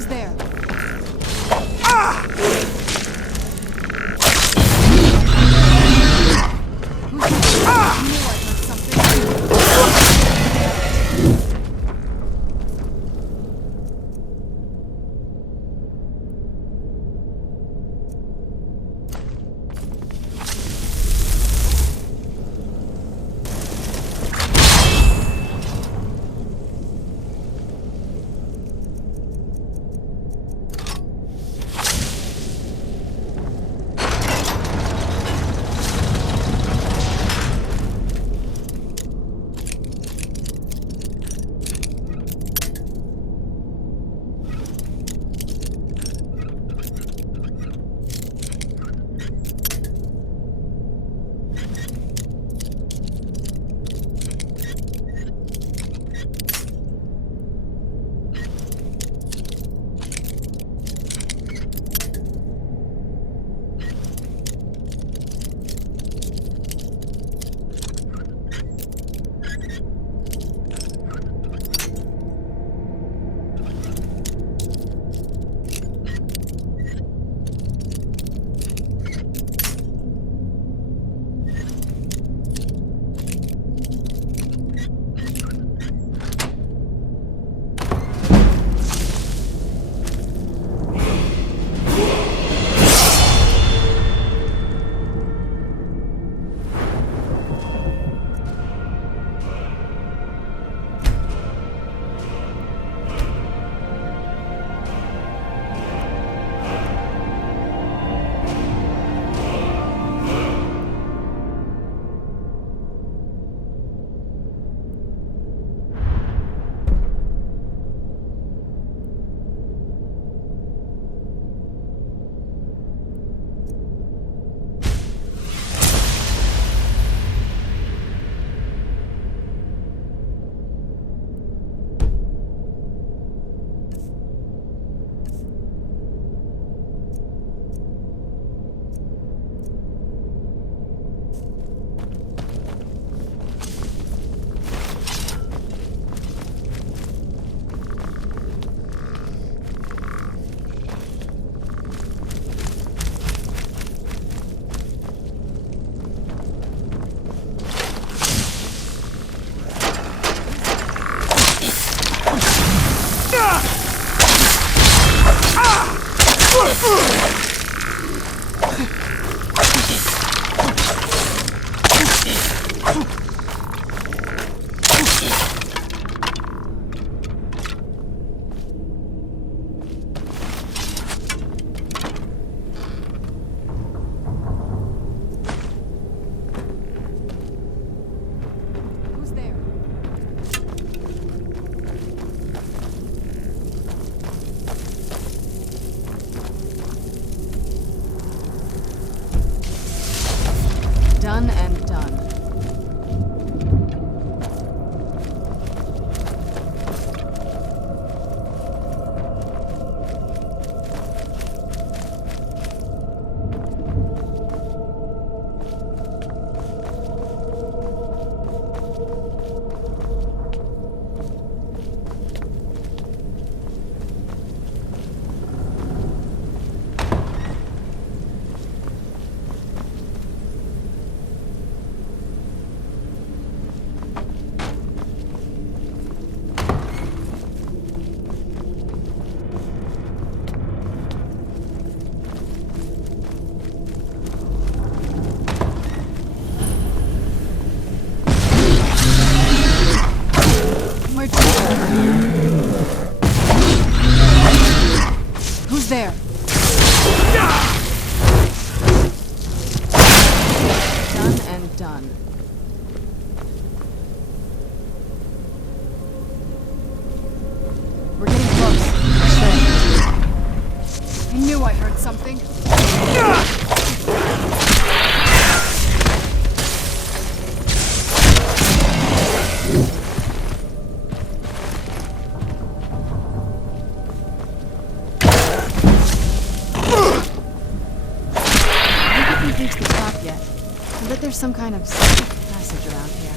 Who's there? Done and done. Who's there? Done and done. We're getting close. I knew I heard something. Reached the top yet. I bet there's some kind of secret passage around here.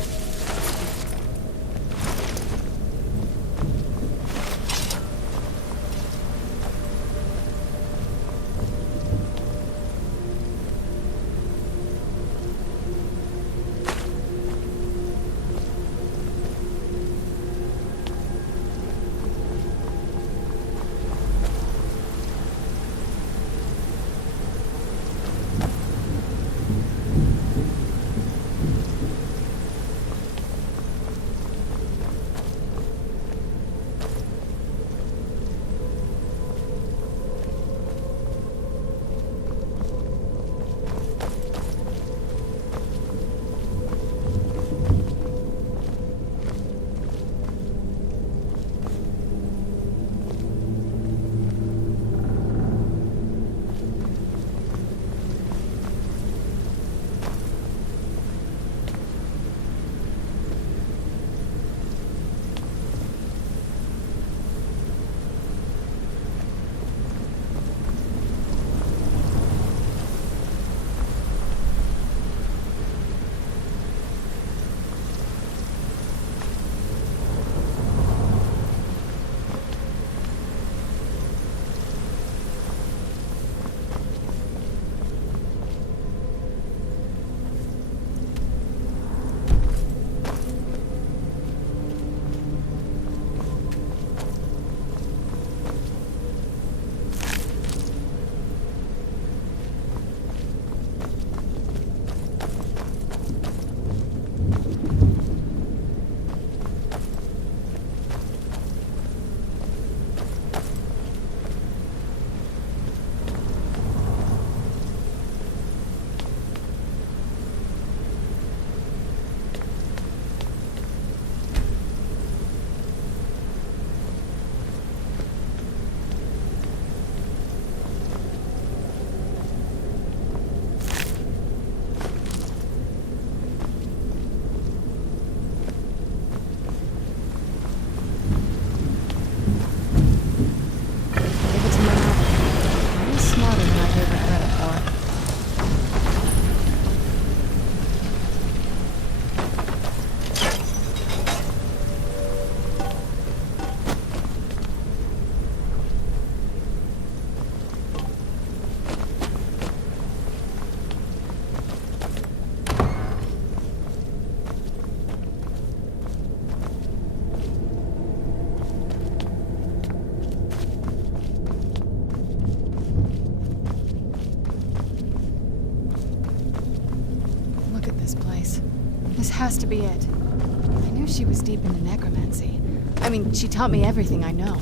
has to be it. I knew she was deep into necromancy. I mean, she taught me everything I know.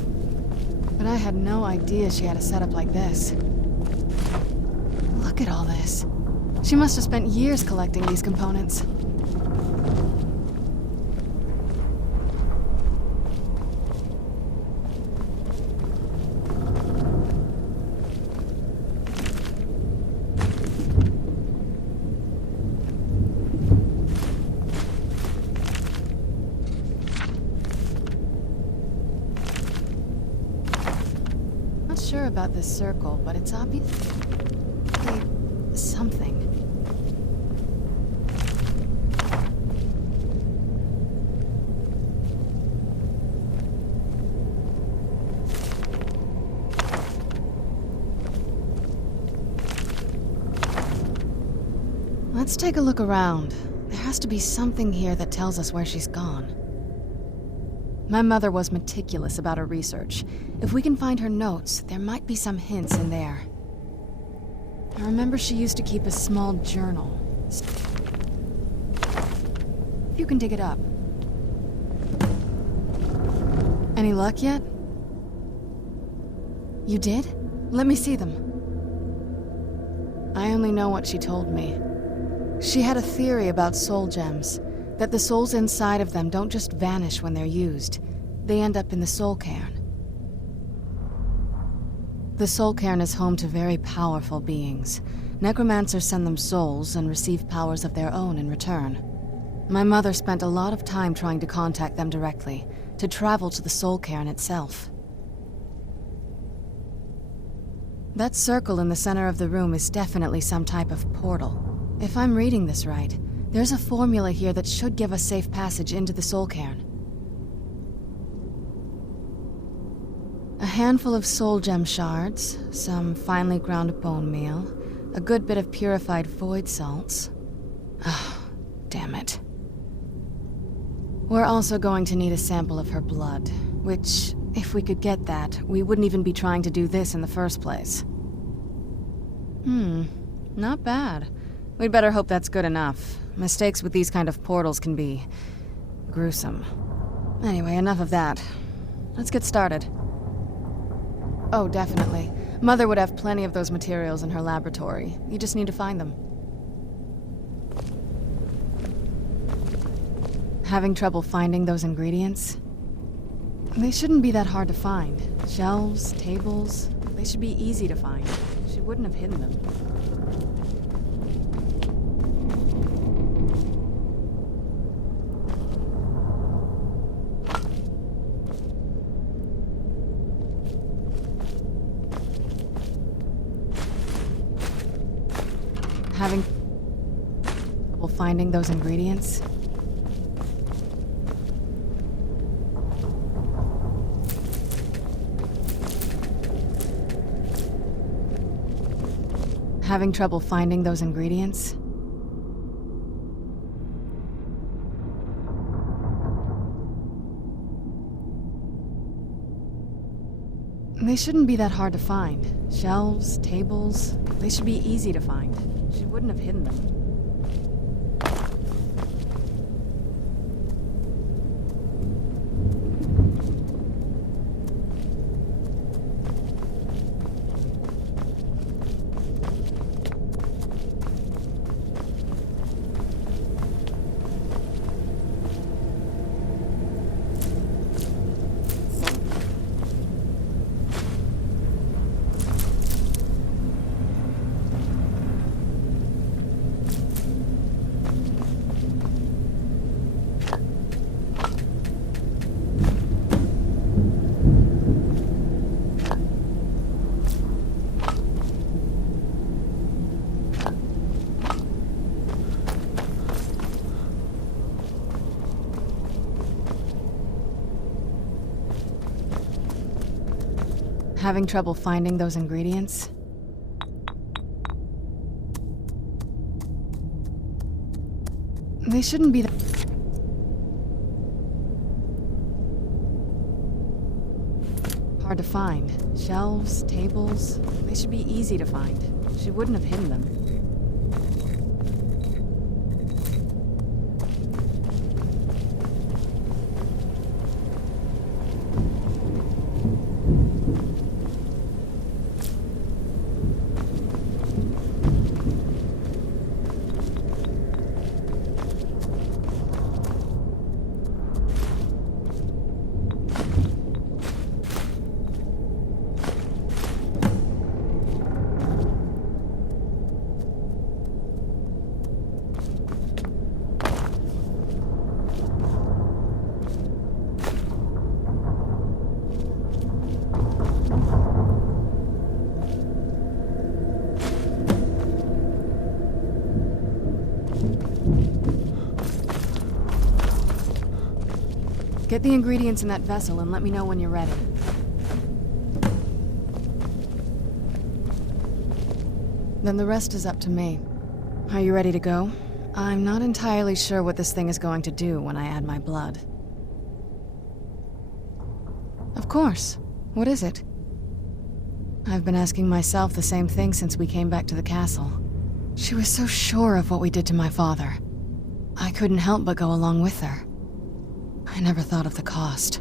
But I had no idea she had a setup like this. Look at all this. She must have spent years collecting these components. Not sure about this circle, but it's obviously something. Let's take a look around. There has to be something here that tells us where she's gone. My mother was meticulous about her research. If we can find her notes, there might be some hints in there. I remember she used to keep a small journal. If you can dig it up. Any luck yet? You did? Let me see them. I only know what she told me. She had a theory about soul gems, that the souls inside of them don't just vanish when they're used. They end up in the soul cairn. The soul cairn is home to very powerful beings. Necromancers send them souls and receive powers of their own in return. My mother spent a lot of time trying to contact them directly, to travel to the soul cairn itself. That circle in the center of the room is definitely some type of portal. If I'm reading this right, there's a formula here that should give us safe passage into the soul cairn. A handful of soul gem shards, some finely ground bone meal, a good bit of purified void salts. Oh, damn it. We're also going to need a sample of her blood, which, if we could get that, we wouldn't even be trying to do this in the first place. Not bad. We'd better hope that's good enough. Mistakes with these kind of portals can be gruesome. Anyway, enough of that. Let's get started. Oh, definitely. Mother would have plenty of those materials in her laboratory. You just need to find them. Having trouble finding those ingredients? They shouldn't be that hard to find. Shelves, tables, they should be easy to find. She wouldn't have hidden them. Having trouble finding those ingredients? Having trouble finding those ingredients? They shouldn't be that hard to find. Shelves, tables, they should be easy to find. She wouldn't have hidden them. Having trouble finding those ingredients? They shouldn't be that hard to find. Shelves, tables, they should be easy to find. She wouldn't have hidden them. Get the ingredients in that vessel and let me know when you're ready. Then the rest is up to me. Are you ready to go? I'm not entirely sure what this thing is going to do when I add my blood. Of course. What is it? I've been asking myself the same thing since we came back to the castle. She was so sure of what we did to my father. I couldn't help but go along with her. I never thought of the cost.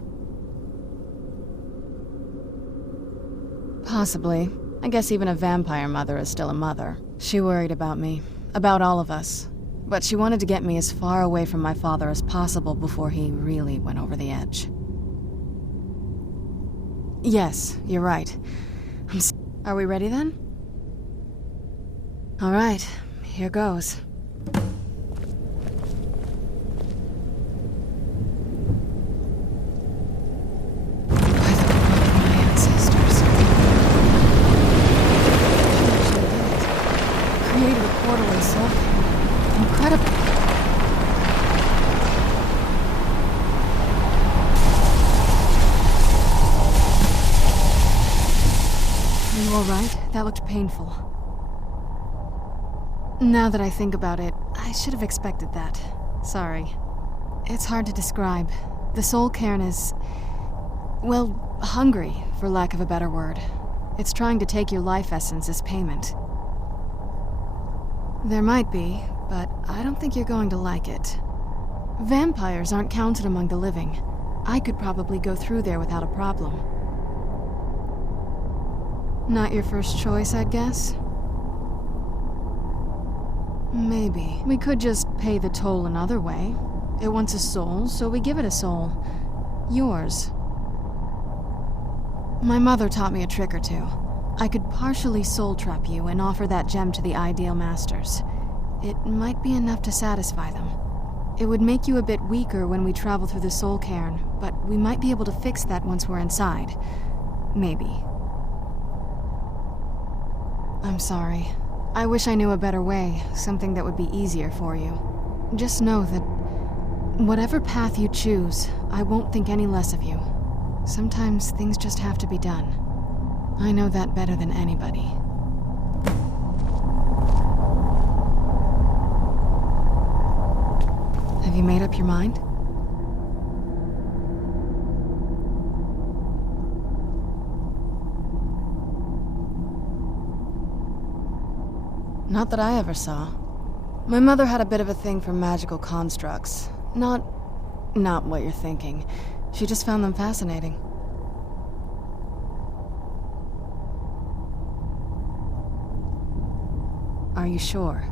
Possibly. I guess even a vampire mother is still a mother. She worried about me, about all of us. But she wanted to get me as far away from my father as possible before he really went over the edge. Yes, you're right. Are we ready then? All right, here goes. Incredible. Are you all right? That looked painful. Now that I think about it, I should have expected that. Sorry. It's hard to describe. The soul cairn is... well, hungry, for lack of a better word. It's trying to take your life essence as payment. There might be, but I don't think you're going to like it. Vampires aren't counted among the living. I could probably go through there without a problem. Not your first choice, I'd guess? Maybe. We could just pay the toll another way. It wants a soul, so we give it a soul. Yours. My mother taught me a trick or two. I could partially soul trap you and offer that gem to the Ideal Masters. It might be enough to satisfy them. It would make you a bit weaker when we travel through the soul cairn, but we might be able to fix that once we're inside. Maybe. I'm sorry. I wish I knew a better way, something that would be easier for you. Just know that whatever path you choose, I won't think any less of you. Sometimes things just have to be done. I know that better than anybody. Have you made up your mind? Not that I ever saw. My mother had a bit of a thing for magical constructs. Not what you're thinking. She just found them fascinating. Are you sure?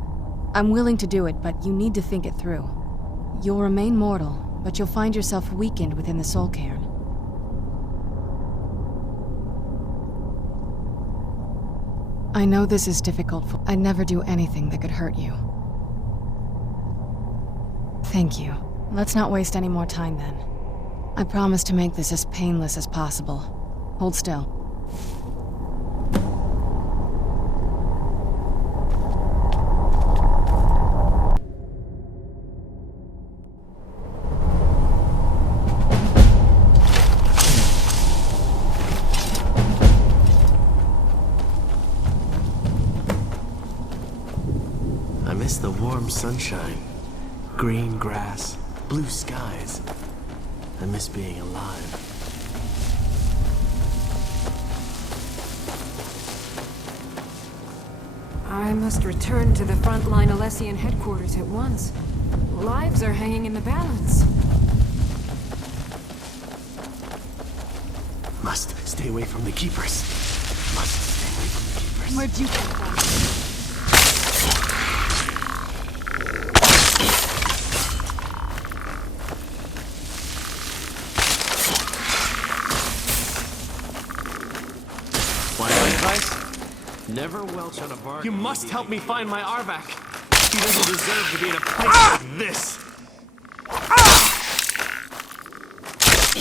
I'm willing to do it, but you need to think it through. You'll remain mortal, but you'll find yourself weakened within the soul cairn. I know this is difficult for... I'd never do anything that could hurt you. Thank you. Let's not waste any more time then. I promise to make this as painless as possible. Hold still. I miss the warm sunshine, green grass, blue skies. I miss being alive. I must return to the frontline Alessian headquarters at once. Lives are hanging in the balance. Must stay away from the keepers. Must stay away from the keepers. Where'd you come from? Never welch on a bargain. You must help me find my Arvak. He doesn't deserve to be in a place like this.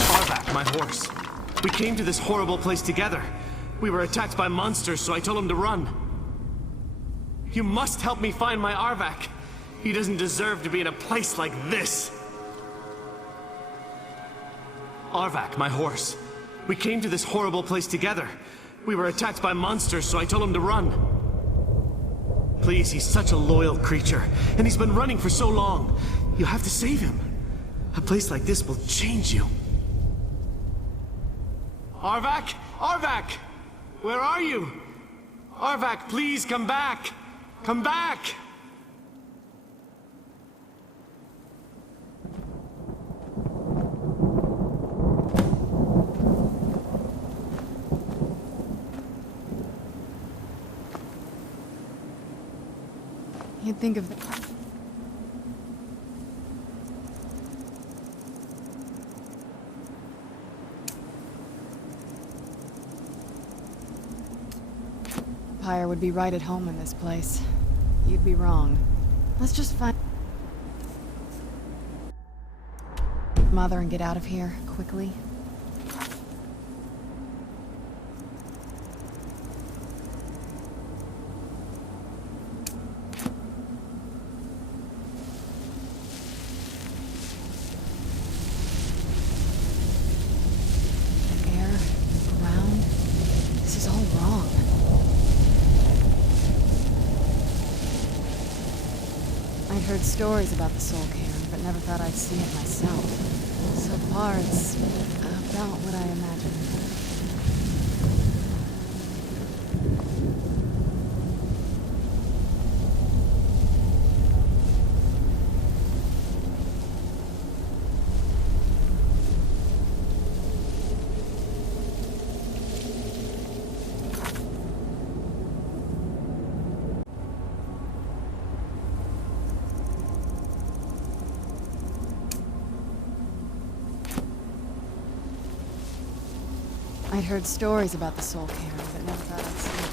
Arvak, my horse. We came to this horrible place together. We were attacked by monsters, so I told him to run. You must help me find my Arvak. He doesn't deserve to be in a place like this. Arvak, my horse. We came to this horrible place together. We were attacked by monsters, so I told him to run. Please, he's such a loyal creature, and he's been running for so long. You have to save him. A place like this will change you. Arvak? Arvak! Where are you? Arvak, please come back! Come back! You'd think of the... Pyre would be right at home in this place. You'd be wrong. Let's just find... Mother and get out of here, quickly. I'd heard stories about the Soul Cairn, but never thought I'd see it myself. So far, it's about what I imagined. I'd heard stories about the Soul Cairn, but never thought I'd see it.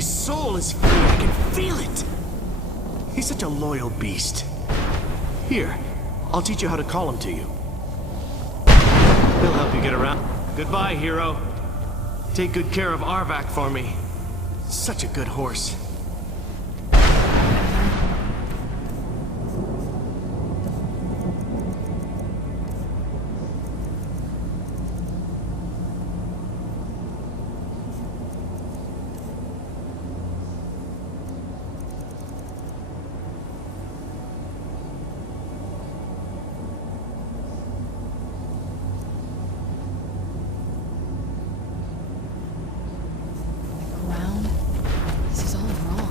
His soul is free, I can feel it! He's such a loyal beast. Here, I'll teach you how to call him to you. He'll help you get around. Goodbye, hero. Take good care of Arvak for me. Such a good horse. Ground. This is all wrong.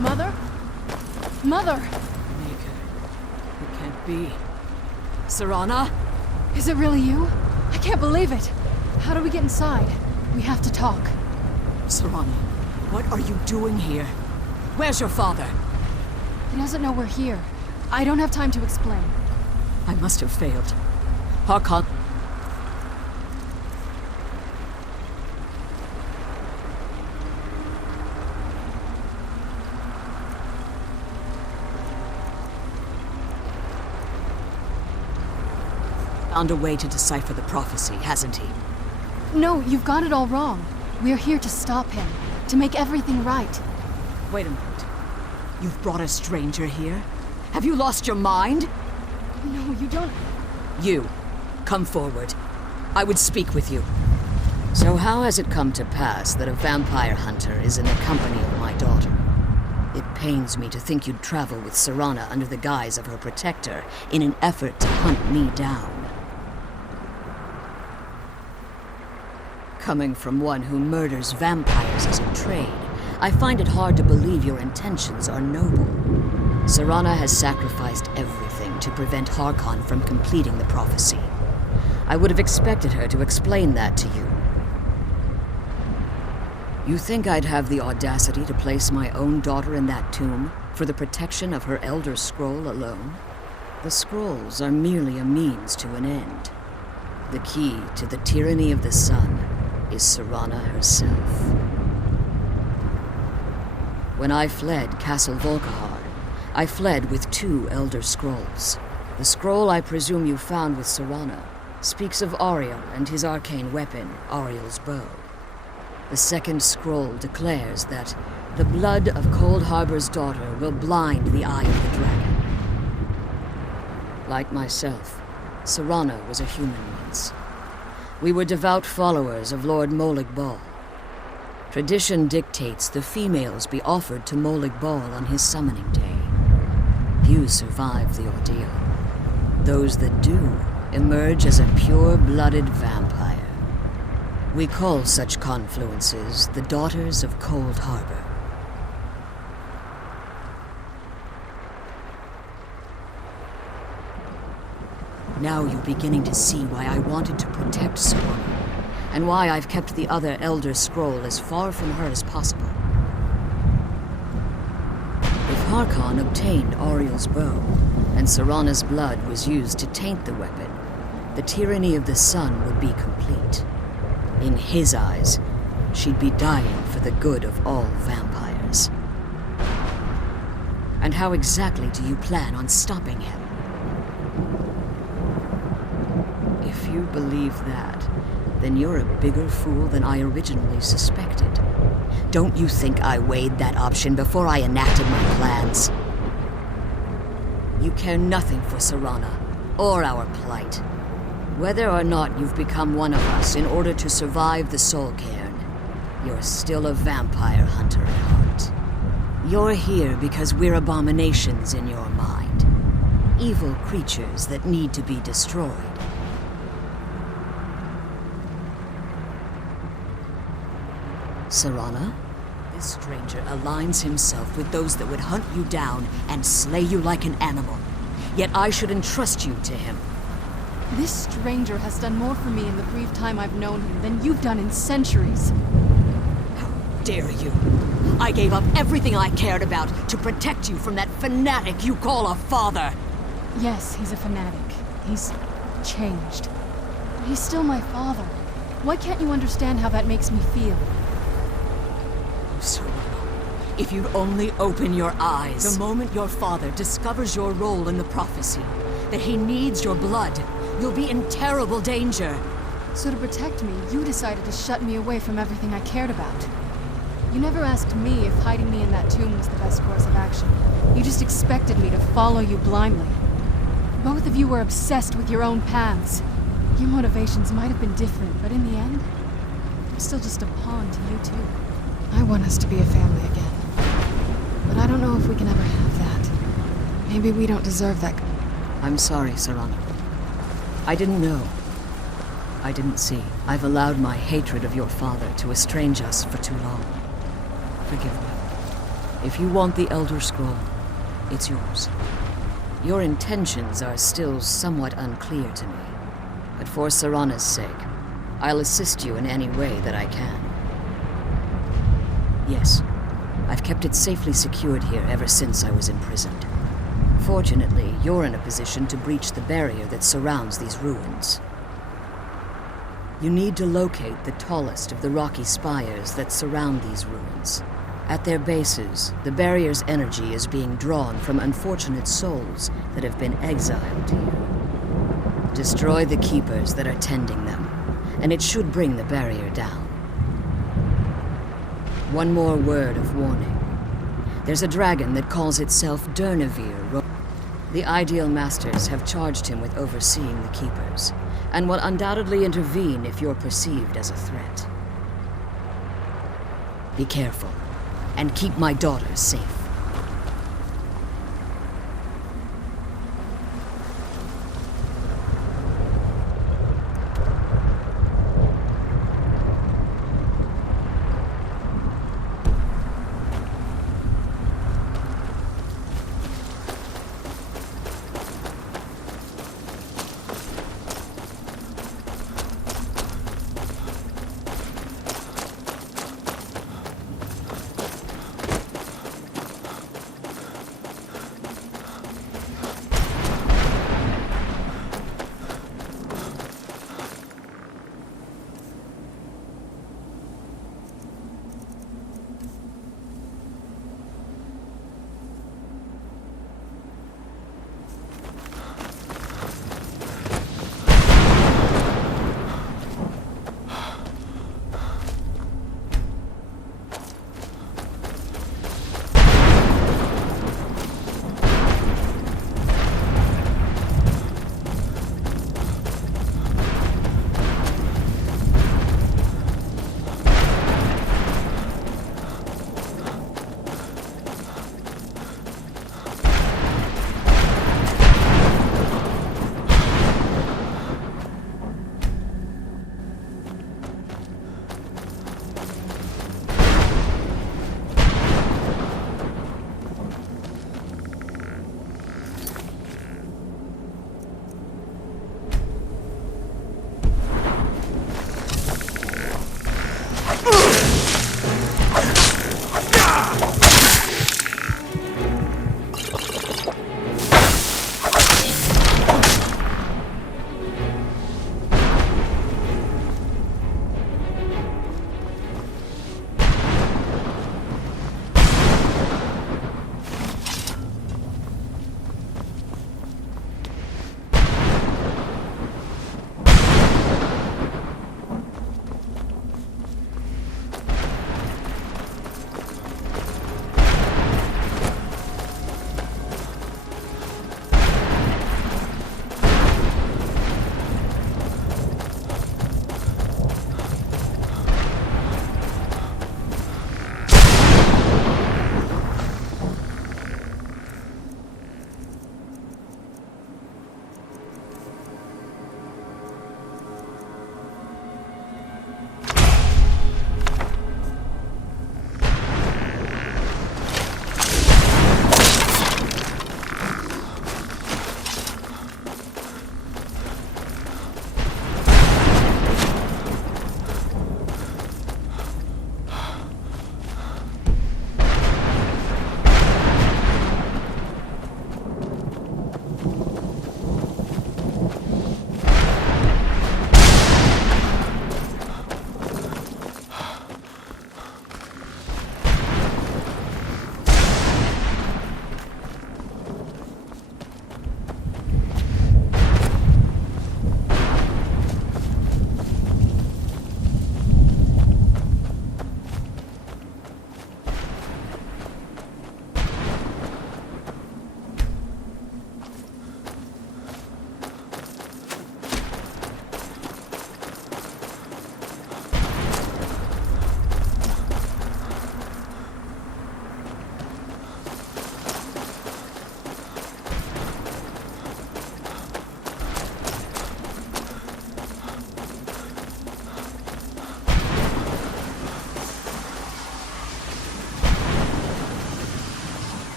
Mother? Mother! Maker. It can't be. Serana? Is it really you? I can't believe it. How do we get inside? We have to talk. Serana, what are you doing here? Where's your father? He doesn't know we're here. I don't have time to explain. I must have failed. Harkon. Found a way to decipher the prophecy, hasn't he? No, you've got it all wrong. We're here to stop him, to make everything right. Wait a minute. You've brought a stranger here? Have you lost your mind? No, you don't... You, come forward. I would speak with you. So how has it come to pass that a vampire hunter is in the company of my daughter? It pains me to think you'd travel with Serana under the guise of her protector in an effort to hunt me down. Coming from one who murders vampires as a trade, I find it hard to believe your intentions are noble. Serana has sacrificed everything to prevent Harkon from completing the prophecy. I would have expected her to explain that to you. You think I'd have the audacity to place my own daughter in that tomb for the protection of her Elder Scroll alone? The scrolls are merely a means to an end. The key to the tyranny of the sun is Serana herself. When I fled Castle Volkihar, I fled with 2 Elder Scrolls. The scroll I presume you found with Serana speaks of Ariel and his arcane weapon, Ariel's bow. The second scroll declares that the blood of Cold Harbor's daughter will blind the eye of the dragon. Like myself, Serana was a human once. We were devout followers of Lord Molig Bal. Tradition dictates the females be offered to Molig Bal on his summoning day. Few survive the ordeal. Those that do emerge as a pure-blooded vampire. We call such confluences the Daughters of Cold Harbor. Now you're beginning to see why I wanted to protect Serana, and why I've kept the other Elder Scroll as far from her as possible. If Harkon obtained Ariel's bow, and Serana's blood was used to taint the weapon, the tyranny of the sun would be complete. In his eyes, she'd be dying for the good of all vampires. And how exactly do you plan on stopping him? If you believe that, then you're a bigger fool than I originally suspected. Don't you think I weighed that option before I enacted my plans? You care nothing for Serana, or our plight. Whether or not you've become one of us in order to survive the Soul Cairn, you're still a vampire hunter at heart. You're here because we're abominations in your mind. Evil creatures that need to be destroyed. Serana? This stranger aligns himself with those that would hunt you down and slay you like an animal. Yet I should entrust you to him. This stranger has done more for me in the brief time I've known him than you've done in centuries. How dare you? I gave up everything I cared about to protect you from that fanatic you call a father. Yes, he's a fanatic. He's changed. But he's still my father. Why can't you understand how that makes me feel? Serana, if you'd only open your eyes. The moment your father discovers your role in the prophecy, that he needs your blood, you'll be in terrible danger. So to protect me, you decided to shut me away from everything I cared about. You never asked me if hiding me in that tomb was the best course of action. You just expected me to follow you blindly. Both of you were obsessed with your own paths. Your motivations might have been different, but in the end, I'm still just a pawn to you two. I want us to be a family again. But I don't know if we can ever have that. Maybe we don't deserve that. I'm sorry, Serana. I didn't know. I didn't see. I've allowed my hatred of your father to estrange us for too long. Forgive me. If you want the Elder Scroll, it's yours. Your intentions are still somewhat unclear to me. But for Serana's sake, I'll assist you in any way that I can. Yes, I've kept it safely secured here ever since I was imprisoned. Fortunately, you're in a position to breach the barrier that surrounds these ruins. You need to locate the tallest of the rocky spires that surround these ruins. At their bases, the barrier's energy is being drawn from unfortunate souls that have been exiled here. Destroy the keepers that are tending them, and it should bring the barrier down. One more word of warning. There's a dragon that calls itself Durnevere. The Ideal Masters have charged him with overseeing the keepers, and will undoubtedly intervene if you're perceived as a threat. Be careful, and keep my daughters safe.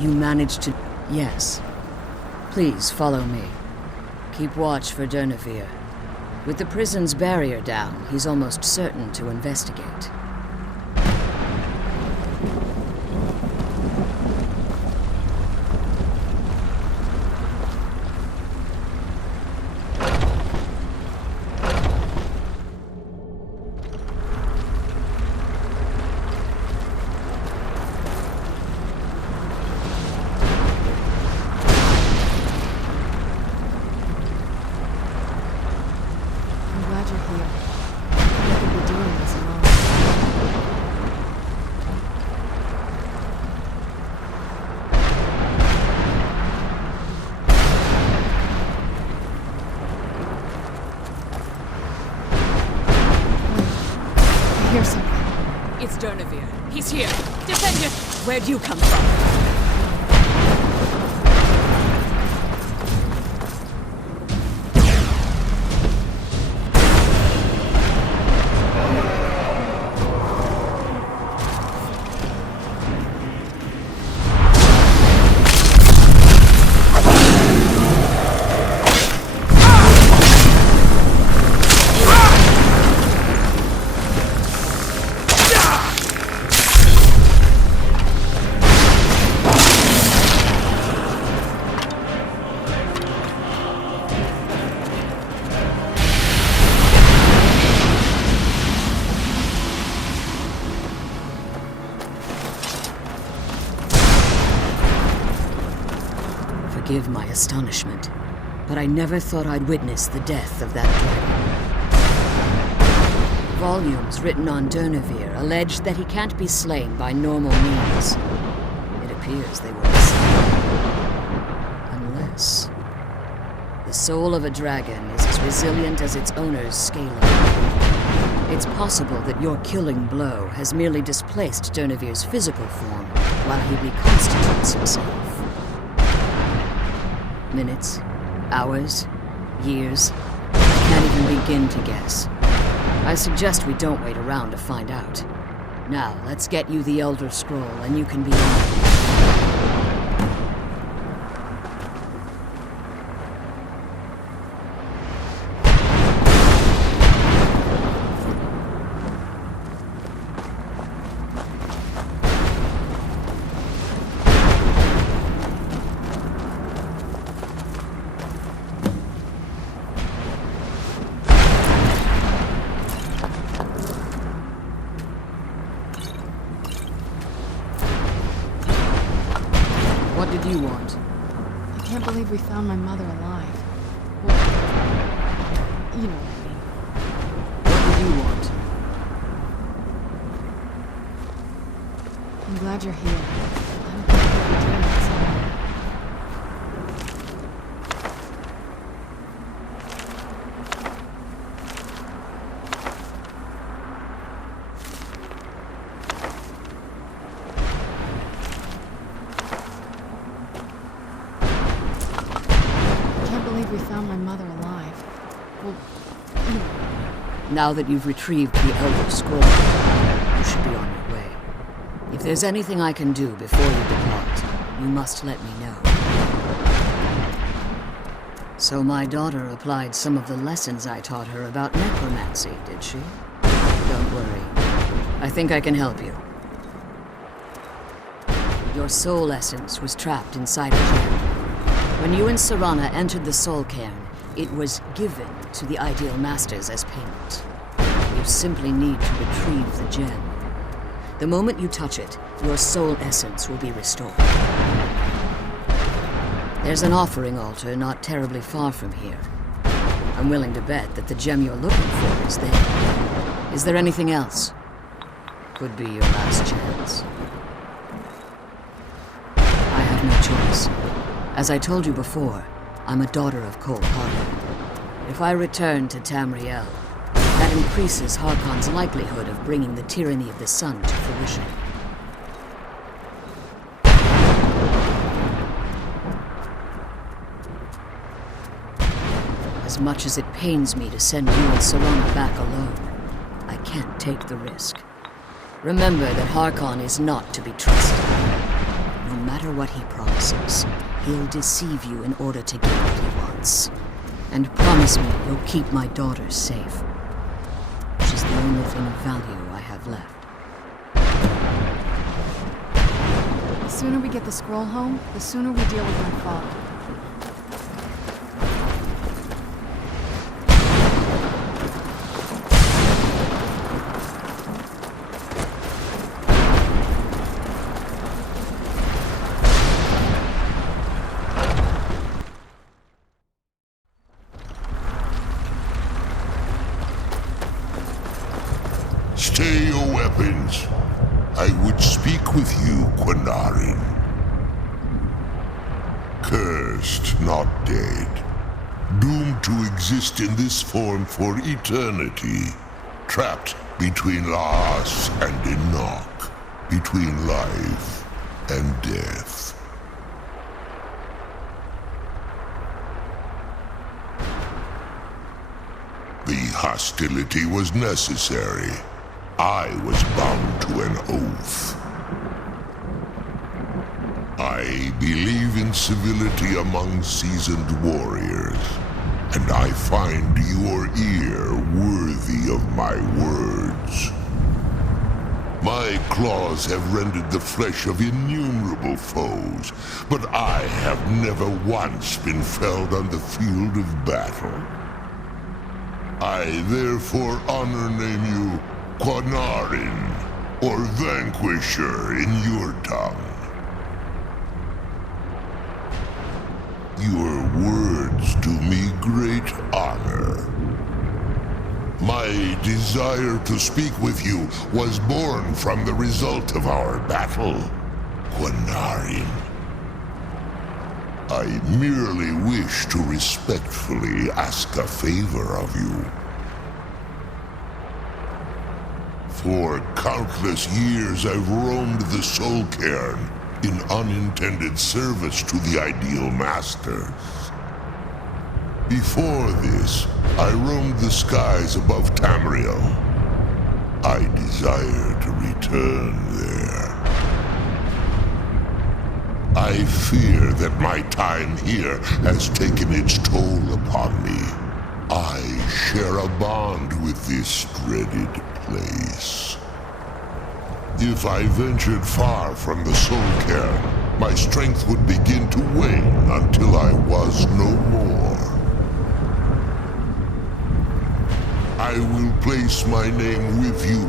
You managed to... Yes. Please follow me. Keep watch for Durnevere. With the prison's barrier down, he's almost certain to investigate. I'm glad you're here. I could be doing this alone. Wait, I hear something. It's Durnevere. He's here. Defend your... Where'd you come from? Forgive my astonishment, but I never thought I'd witness the death of that dragon. Volumes written on Durnevere allege that he can't be slain by normal means. It appears they were mistaken. Unless... The soul of a dragon is as resilient as its owner's scaling. It's possible that your killing blow has merely displaced Durnevere's physical form while he reconstitutes himself. Minutes, hours, years. I can't even begin to guess. I suggest we don't wait around to find out. Now, let's get you the Elder Scroll, and you can be on. What did you want? I can't believe we found my mother alive. Well, you know what I mean. What did you want? I'm glad you're here. I don't think I could be doing this alone. We found my mother alive. Well, you know. Now that you've retrieved the Elder Scroll, you should be on your way. If there's anything I can do before you depart, you must let me know. So my daughter applied some of the lessons I taught her about necromancy, did she? Don't worry. I think I can help you. Your soul essence was trapped inside a gem. When you and Serana entered the Soul Cairn, it was given to the Ideal Masters as payment. You simply need to retrieve the gem. The moment you touch it, your soul essence will be restored. There's an offering altar not terribly far from here. I'm willing to bet that the gem you're looking for is there. Is there anything else? Could be your last chance. I have no choice. As I told you before, I'm a daughter of Cold Heart. If I return to Tamriel, that increases Harkon's likelihood of bringing the tyranny of the sun to fruition. As much as it pains me to send you and Serana back alone, I can't take the risk. Remember that Harkon is not to be trusted. No matter what he promises, he'll deceive you in order to get what he wants. And promise me you'll keep my daughter safe. She's the only thing of value I have left. The sooner we get the scroll home, the sooner we deal with my father. Stay your weapons. I would speak with you, Quinarin. Cursed, not dead. Doomed to exist in this form for eternity. Trapped between Laas and Enoch. Between life and death. The hostility was necessary. I was bound to an oath. I believe in civility among seasoned warriors, and I find your ear worthy of my words. My claws have rendered the flesh of innumerable foes, but I have never once been felled on the field of battle. I therefore honor name you Quinarin, or Vanquisher in your tongue. Your words do me great honor. My desire to speak with you was born from the result of our battle, Quinarin. I merely wish to respectfully ask a favor of you. For countless years I've roamed the Soul Cairn in unintended service to the Ideal Masters. Before this, I roamed the skies above Tamriel. I desire to return there. I fear that my time here has taken its toll upon me. I share a bond with this dreaded place. If I ventured far from the Soul Cairn, my strength would begin to wane until I was no more. I will place my name with you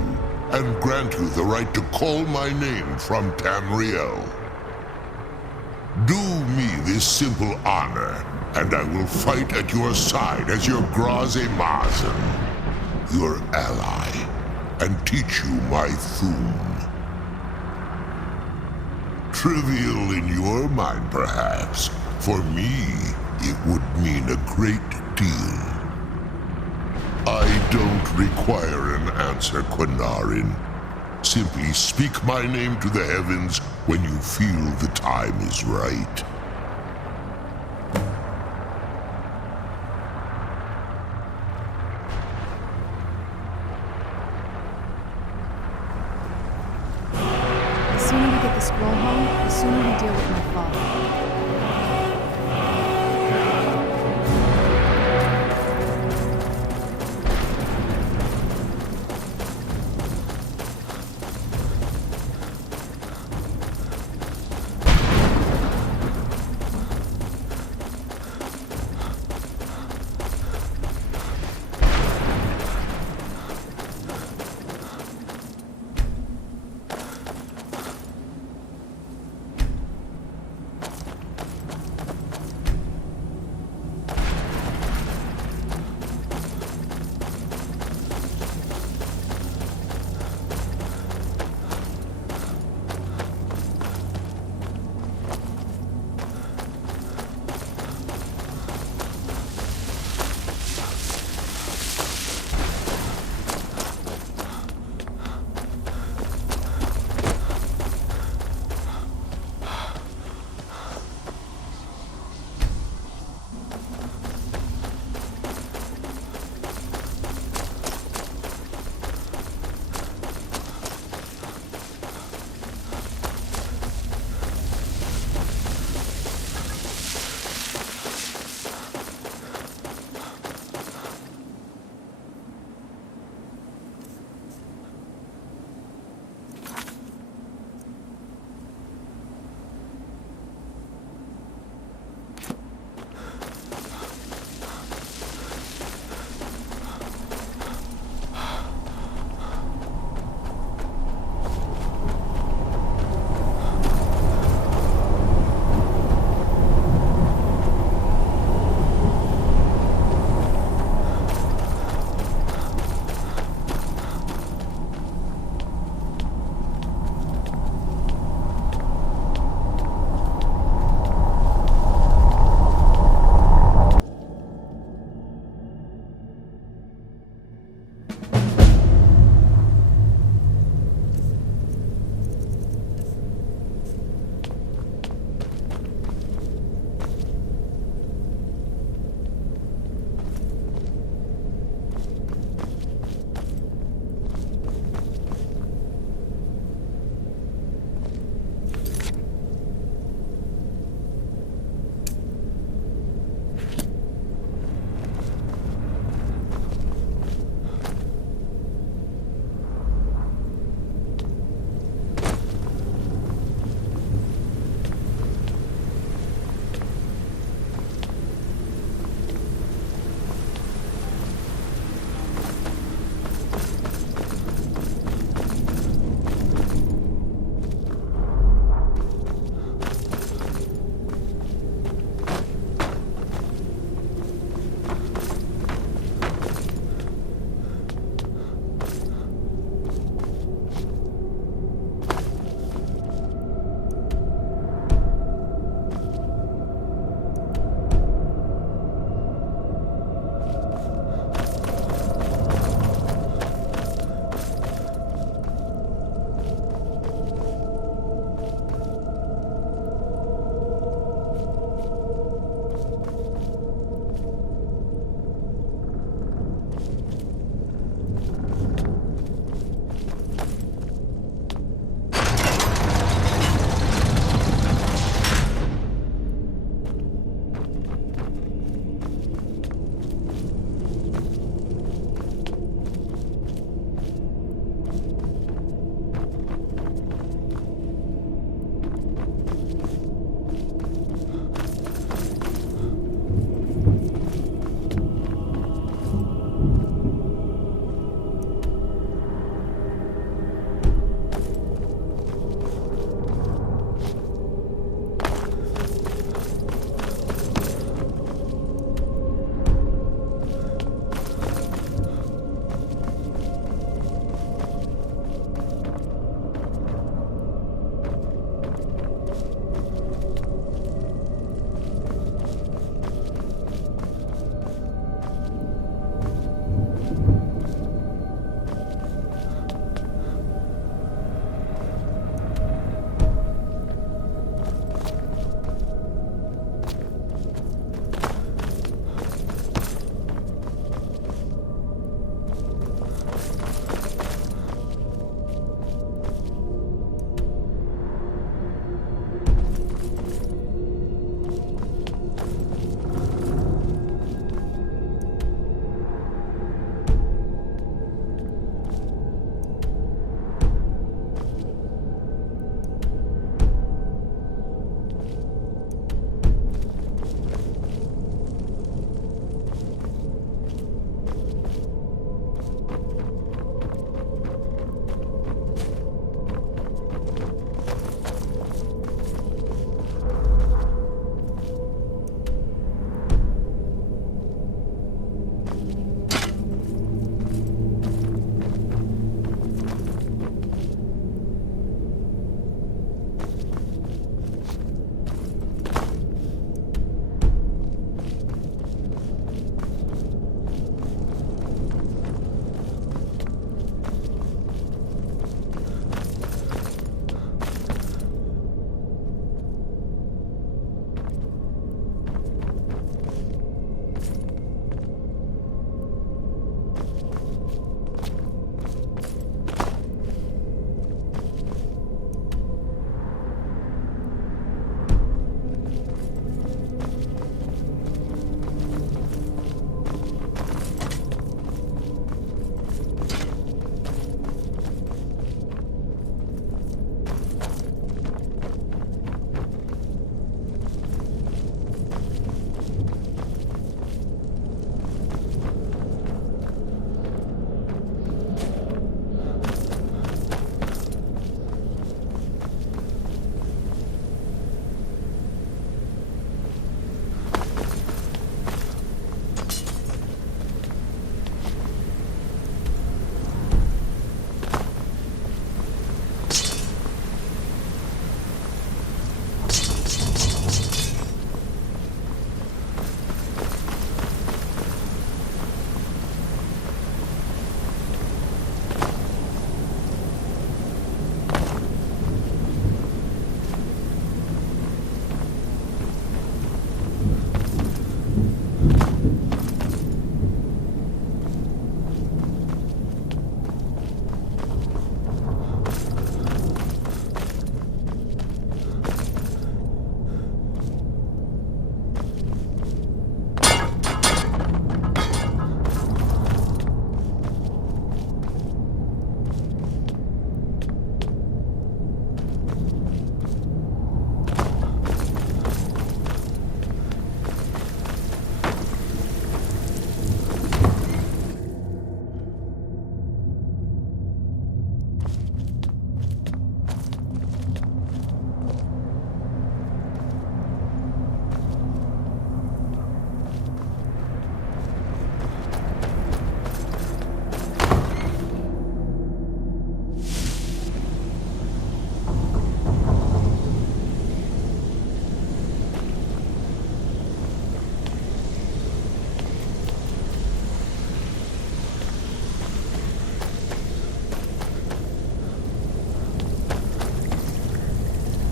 and grant you the right to call my name from Tamriel. Do me this simple honor, and I will fight at your side as your Graze Mazen, your ally, and teach you my Thum. Trivial in your mind, perhaps. For me, it would mean a great deal. I don't require an answer, Quinarin. Simply speak my name to the heavens when you feel the time is right. The sooner we get the scroll home, the sooner we deal with my father.